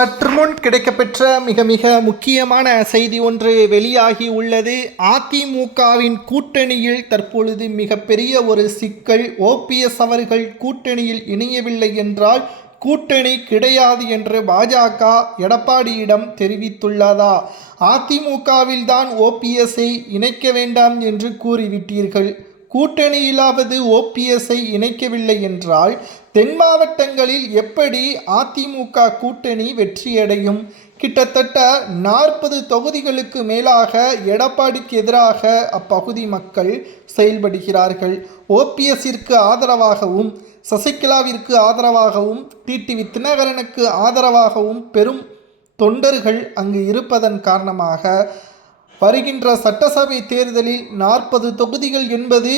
சற்றுமுன் கிடைக்கப்பெற்ற மிக மிக முக்கியமான செய்தி ஒன்று வெளியாகி உள்ளது. அதிமுகவின் கூட்டணியில் தற்பொழுது மிகப்பெரிய ஒரு சிக்கல். ஓபிஎஸ் அவர்கள் கூட்டணியில் இணையவில்லை என்றால் கூட்டணி கிடையாது என்று பாஜக எடப்பாடியிடம் தெரிவித்துள்ளதா? அதிமுகவில் தான் ஓபிஎஸ்ஐ இணைக்க வேண்டாம் என்று கூறிவிட்டீர்கள். கூட்டணியிலாவது ஓபிஎஸ்ஐ இணைக்கவில்லை என்றால் தென் மாவட்டங்களில் எப்படி அதிமுக கூட்டணி வெற்றியடையும்? கிட்டத்தட்ட 40 தொகுதிகளுக்கு மேலாக எடப்பாடிக்கு எதிராக அப்பகுதி மக்கள் செயல்படுகிறார்கள். ஓபிஎஸ்ஸிற்கு ஆதரவாகவும் சசிகலாவிற்கு ஆதரவாகவும் டிடிவி தினகரனுக்கு ஆதரவாகவும் பெரும் தொண்டர்கள் அங்கு இருப்பதன் காரணமாக வருகின்ற சட்டசபை தேர்தலில் 40 தொகுதிகள் என்பது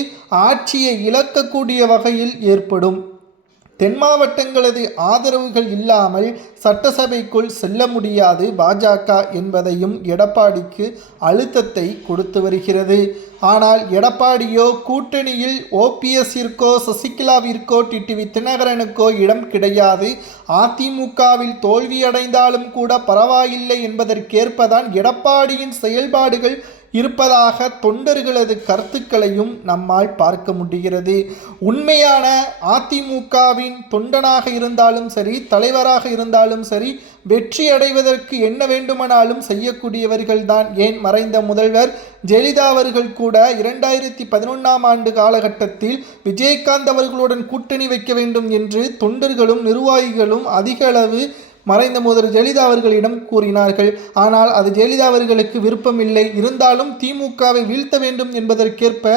ஆட்சியை இழக்கக்கூடிய வகையில் ஏற்படும். தென் மாவட்டங்களது ஆதரவுகள் இல்லாமல் சட்டசபைக்குள் செல்ல முடியாது பாஜக என்பதையும் எடப்பாடிக்கு அழுத்தத்தை கொடுத்து வருகிறது. ஆனால் எடப்பாடியோ கூட்டணியில் ஓபிஎஸ்ஸிற்கோ சசிகலாவிற்கோ டிடிவி தினகரனுக்கோ இடம் கிடையாது, அதிமுகவில் தோல்வியடைந்தாலும் கூட பரவாயில்லை என்பதற்கேற்பதான் எடப்பாடியின் செயல்பாடுகள் இருப்பதாக தொண்டர்களது கருத்துக்களையும் நம்மால் பார்க்க முடிகிறது. உண்மையான அதிமுகவின் தொண்டனாக இருந்தாலும் சரி, தலைவராக இருந்தாலும் சரி, வெற்றி அடைவதற்கு என்ன வேண்டுமானாலும் செய்யக்கூடியவர்கள்தான். ஏன் மறைந்த முதல்வர் ஜெயலலிதா அவர்கள் கூட 2011ஆம் ஆண்டு காலகட்டத்தில் விஜயகாந்த் அவர்களுடன் கூட்டணி வைக்க வேண்டும் என்று தொண்டர்களும் நிர்வாகிகளும் அதிக அளவு மறைந்த முதல்வர் ஜெயலலிதா அவர்களிடம் கூறினார்கள். ஆனால் அது ஜெயலலிதா அவர்களுக்கு விருப்பமில்லை. இருந்தாலும் திமுகவை வீழ்த்த வேண்டும் என்பதற்கேற்ப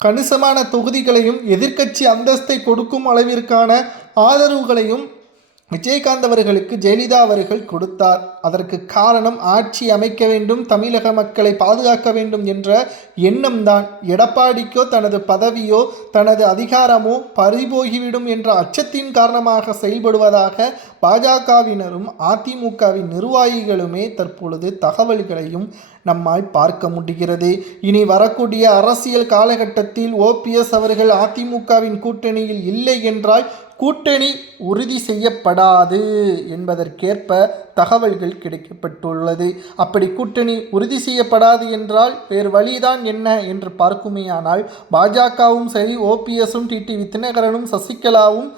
கணிசமான தொகுதிகளையும் எதிர்க்கட்சி அந்தஸ்தை கொடுக்கும் அளவிற்கான ஆதரவுகளையும் விஜயகாந்த் அவர்களுக்கு ஜெயலலிதா அவர்கள் கொடுத்தார். அதற்கு காரணம் ஆட்சி அமைக்க வேண்டும், தமிழக மக்களை பாதுகாக்க வேண்டும் என்ற எண்ணம்தான். எடப்பாடிக்கோ தனது பதவியோ தனது அதிகாரமோ பறிபோகிவிடும் என்ற அச்சத்தின் காரணமாக செயல்படுவதாக பாஜகவினரும் அதிமுகவின் நிர்வாகிகளுமே தற்பொழுது தகவல்களையும் நம்மால் பார்க்க முடிகிறது. இனி வரக்கூடிய அரசியல் காலகட்டத்தில் ஓபிஎஸ் அவர்கள் அதிமுகவின் கூட்டணியில் இல்லை என்றால் கூட்டணி உறுதி செய்யப்படாது என்பதற்கேற்ப தகவல்கள் கிடைக்கப்பட்டுள்ளது. அப்படி கூட்டணி உறுதி செய்யப்படாது என்றால் வேறு வழிதான் என்ன என்று பார்க்குமேயானால் பாஜகவும் சரி, ஓபிஎஸும் டிடிவி தினகரனும் சசிகலாவும்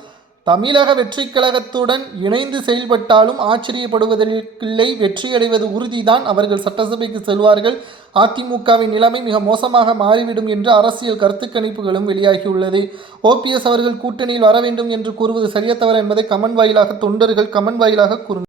தமிழக வெற்றி கழகத்துடன் இணைந்து செயல்பட்டாலும் ஆச்சரியப்படுவதற்கில்லை. வெற்றியடைவது உறுதிதான். அவர்கள் சட்டசபைக்கு செல்வார்கள். அதிமுகவின் நிலைமை மிக மோசமாக மாறிவிடும் என்று அரசியல் கருத்து கணிப்புகளும் வெளியாகியுள்ளது. ஓபிஎஸ் அவர்கள் கூட்டணியில் வர வேண்டும் என்று கூறுவது சரியத்தவர என்பதை கமெண்ட் வாயிலாக தொண்டர்கள் கமெண்ட் வாயிலாக கூறுங்கள்.